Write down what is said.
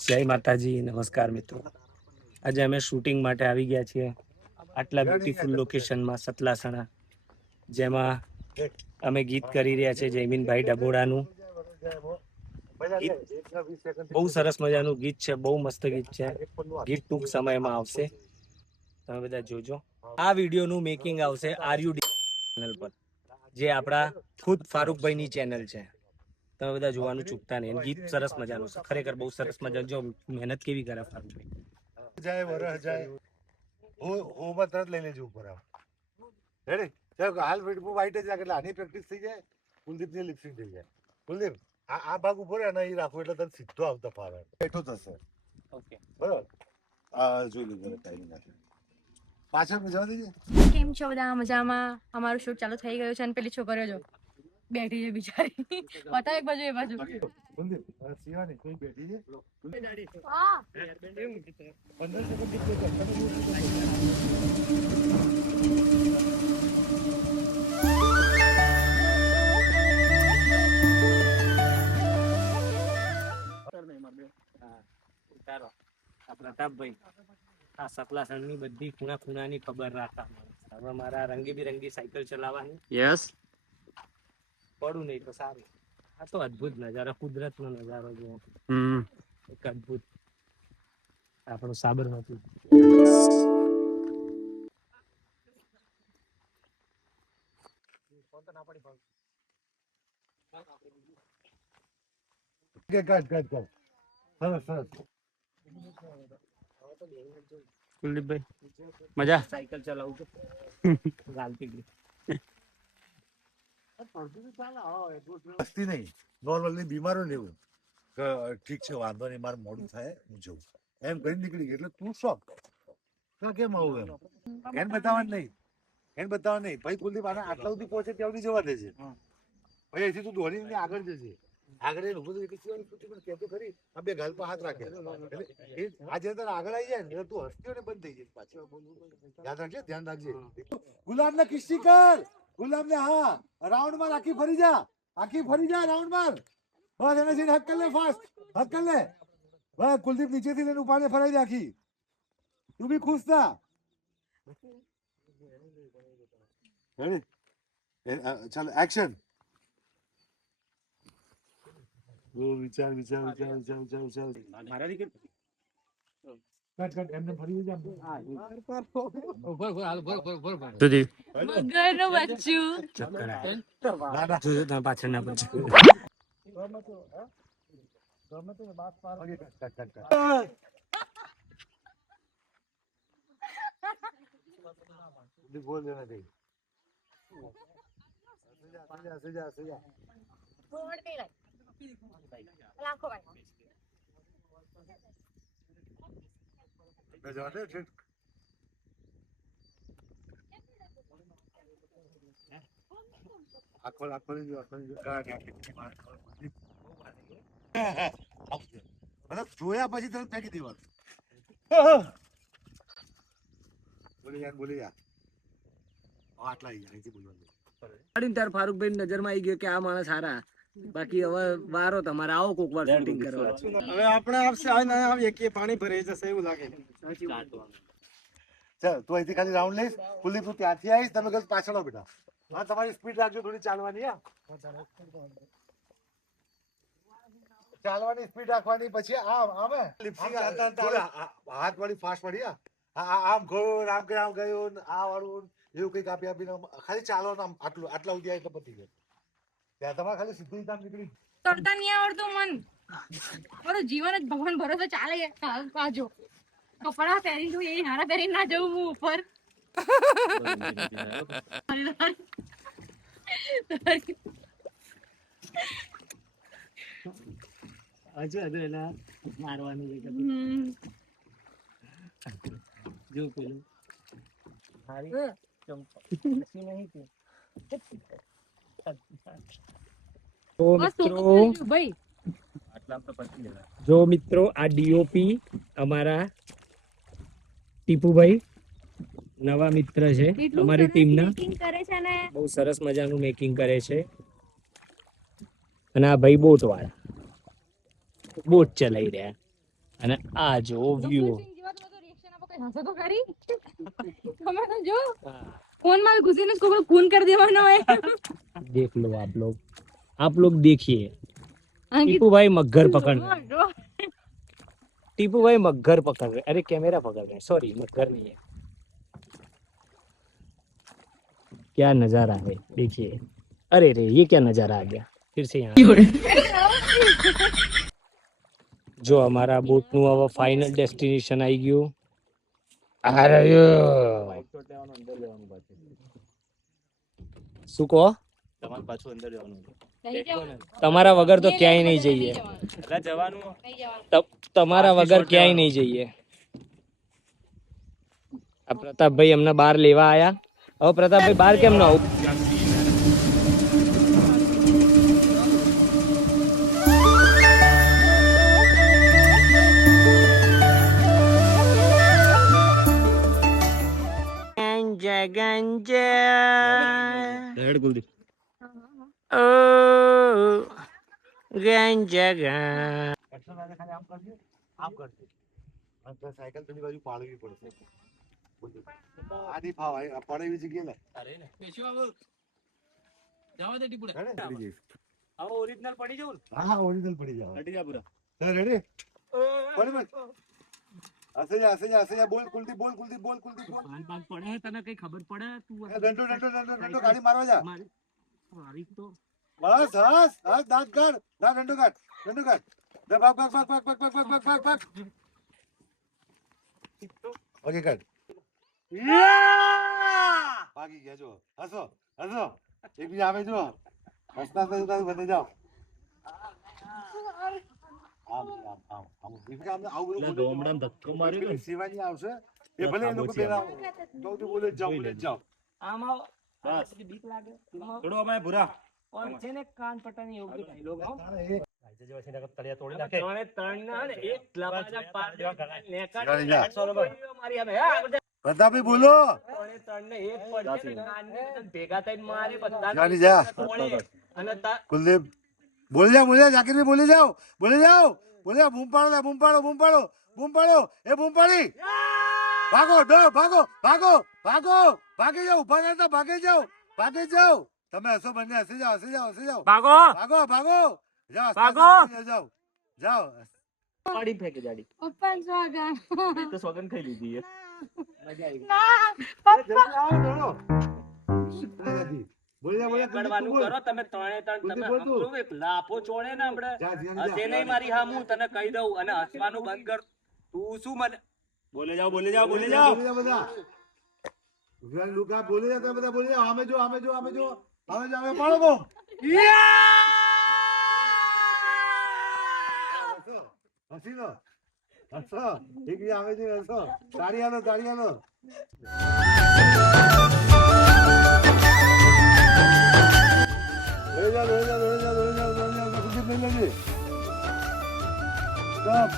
જય માતાજી, નમસ્કાર મિત્રો. આજે અમે શૂટિંગ માટે આવી ગયા છીએ આટલા બ્યુટીફુલ લોકેશનમાં સતલાસણા, જેમાં અમે ગીત કરી રહ્યા છીએ જયમીનભાઈ ડબોડાનું. બહુ સરસ મજાનું ગીત છે, બહુ મસ્ત ગીત છે. ગીત ટૂંક સમયમાં આવશે, તમે બધા જોજો. આ વિડીયોનું મેકિંગ આવશે આરયુડી ચેનલ પર, જે આપણા ખુદ ફારૂકભાઈની ચેનલ છે. તમે બધા જોવાનું ચૂકતા નહીં. ગીત સરસ મજાનું છે, ખરેખર બહુ સરસ મજાનું. જો મહેનત કેવી કરે ફારૂકભાઈ. જાય વરસ જાય હો તરત લઈ લેજો ઉપર રેડી. ચાલો હાલ વાઈટ જ લાગે એટલે આની પ્રેક્ટિસ થઈ જાય. કુલદીપની લિપસિંગ થઈ જાય. કુલદીપ આ ભાગ ઉપર અને અહીં રાખો એટલે તને સીધો આવતા ફાવે બેઠો થશે. ઓકે બરાબર. જોઈ લીધું ટાઈમ નાખી પાછળ જવા દેજે. કેમ છો બધા? મજામાં? અમારું શૂટ ચાલુ થઈ ગયું છે અને પેલી છોકરીઓ જો બેઠી છે બિચારી. બતાવ એક બાજુ એ બાજુ. કુલદીપ સિવાની કોઈ બેઠી છે. 15 ઉતારો આ પ્રતાપભાઈ, આ સતલાસણની બધી ખૂણા ખૂણાની ખબર રાખતા. હવે મારા રંગીબિરંગી સાયકલ ચલાવવાની. યસ, પડું નહીં તો સારું. આ તો અદ્ભુત નજારો, કુદરતનો નજારો જો એક અદ્ભુત આપણું સાબરમતી. કુલદીપભાઈ મજા સાયકલ ચલાવું તો ચાલતી ગઈ. હસ્તી નહીં, નોર્મલી બીમારો લેવું ઠીક છે, વાંધો નહીં, મારે મોડું થાય હું જઉં એમ કરી નીકળી ગઈ. એટલે તું શોખ કેમ આવું એમ એને બતાવવાનું નહીં, એને બતાવવાનું નહીં. ભાઈ કુલદીપ આને આટલા સુધી પહોંચે ત્યાં સુધી જવા દેજે. ભાઈ અહીંથી તું દોડીને આગળ જજે. આગળ એને ઉભું કહેતો ખરી આ બે ગાલ પર હાથ રાખે એટલે આ જયારે તારે આગળ આવી જાય ને એટલે તું હસતી હોય ને બંધ થઈ જાય પાછી. યાદ રાખજે, ધ્યાન રાખજે. ગુલાબ ને કિસ્તી કર, ગુલાબ ને હા રાઉન્ડ માં આખી ફરી જા, આખી ફરી જા રાઉન્ડ માં. બસ એને સીધે હક કર લે, ફાસ્ટ હક કર લે. બસ કુલદીપ નીચેથી લઈને ઉપાડે ફરાઈ દે આખી. તું બી ખુશ થા. ચાલો એક્શન. વિચાર વિચાર વિચાર વિચાર વિચાર વિચાર. મારા દીકરી કટ કટ એમને ફરી જા. સુધી મગરનું બચ્ચું. ના ના જોજો તમે પાછળ ના પડજો. બોલ દેના દે. સજા સજા ફોડ કઈ રાખ. લાખો ભાઈ. જવા દે ઠીક. આખો આખો ની જો મતલબ જોયા પછી તરત ફેંકી દેવાનું. બોલી યાર આટલા આવી જાય બોલવાનું. ત્યારે ફારૂકભાઈ નજરમાં આવી ગયો કે આ માણસ સારા. બાકી હવે વારો તમારે આવો કોક વાર શૂટિંગ કરવા. હવે આપણે આપશે આવીએ કે પાણી ભરાઈ જશે એવું લાગે. ચાલ તું અહીંથી ખાલી રાઉન્ડ લઈશ. કુલદીપ તું ત્યાંથી આવીશ, તમે કદાચ પાછળ આવો બેટા. હા તમારી સ્પીડ રાખજો થોડી ચાલવાની. ચાલવાની સ્પીડ રાખવાની. પછી આમ આમે હાથ વાળી ફાસ્ટ વાળી આમ ગયું આમ ગયું આમ ગયું આ વાળું એવું કઈક આપી આપીને ખાલી ચાલવાનું. આમ આટલું આટલા સુધી આવી તો પતી ગયું. ત્યાં તમારે ખાલી સીધું આમ નીકળી. તરતા નહીં આવડતું મન. મારું જીવન જ ભગવાન ભરોસે ચાલે. પાજો કપડા પહેરી તું એ હારા પહેરી ના જવું હું ઉપર. હજુ એના મારવાનું જો પેલું જો મિત્રો આ ડીઓપી અમારા ટીપુભાઈ નવા મિત્ર છે અમારી ટીમના. બહુ સરસ મજાનું મેકિંગ કરે છે. અને આ ભાઈ બોટ વાળા બોટ ચલાવી રહ્યા. અને આ જો વ્યૂ. ગબ્બર સિંહ જેવા તો બધો reaction આપો, કઈ હસો તો ખરી. તમે તો જો ફોનમાં ઘુસીને કોકનો ખૂન કરી દેવાનો હોય. देख लो आप लोग देखिए અંકિત, टीपू भाई मग्घर पकड़ रहे हैं. જો, टीपू भाई मग्घर पकड़ रहे हैं. अरे कैमरा पकड़ रहे हैं, सॉरी मग्घर नहीं है. क्या नजारा है देखिए. अरे रे ये क्या नजारा आ गया फिर से यहाँ. जो हमारा बोट નું હવે ફાઇનલ ડેસ્ટિનેશન આવી ગયું. આ રહ્યું. શું કહો? નહીં જવાનું. તમારા વગર તો ક્યાંય નહીં જઈએ. નહીં જવાનું. તમારા વગર ક્યાંય નહીં જઈએ. આ પ્રતાપભાઈ અમને બહાર લેવા આયા. હવે પ્રતાપભાઈ બહાર કેમ ના આવું? સાયકલ પેલી બાજુ પાડવી પડશે. આની ફાવાય પડે એવી જગ્યાએ લે. ચડી જઈશ. ઓરિજિનલ પડી જવું. હા ઓરિજિનલ પડી જાવ. ચાલ રેડી પડી બસ. હસે જા બોલ કુલદીપ બોલ. પડે તને કઈ ખબર પડે તું દંડો ગાડી મારવા જા. મારી તો બસ હસ દાંત કાઢ દંડો કાઢ દે ભાગ ઓકે કાઢ. ભાગી ગયા જો. હસો એક બીજા આવે જો. હસતા બની જાઓ. આમ આવું બધું ધક્કો માર્યો. શિવાની આવશે એ ભલે એ લોકો પેલા તો બોલે જ જાઓ. આમ આવ. બસ બીક લાગે. થોડો અમે ભૂરા ઓન છે ને કાન પટાની એવું ડાયલોગ હો. તળિયા તોડી નાખે. ત્રણ ના ને એક લાબાજા પાર મારી આવે. પ્રતાપભાઈ બોલો. ત્રણ ને એક પડશે ભેગા થઈને મારી બધા શિવાની જા. અને કુલદીપ બોલી જાઓ જાકીરભાઈ બોલી જાઓ બૂમ પાડો એ બૂમ પાડી ભાગો ભાગી જાઓ ઉભા રહેતા ભાગી જાઓ તમે હસો બંને હસી જાઓ ભાગો જાઓ પાડી ફેંકે જાડી. પપ્પાને સ્વાગત. તો સોગન ખાઈ લીધી ના, પપ્પા. બોલી કરવાનું કરો તમે ત્રણે ત્રણ તમે સમજો એક લાફો છોડે ને આપણે હસે નહીં મારી હામું તને કહી દઉં અને હસવાનું બંધ કર. તું શું મને બોલે જાઓ બધા લુકા બોલી જાઓ તમે બધા બોલી જાઓ આમે જો પાડો બો હસી હસો એક બી આવે છે હસો તાળી આલો રોઈ જા કુલદીપ લઈ લેજે. સ્ટોપ.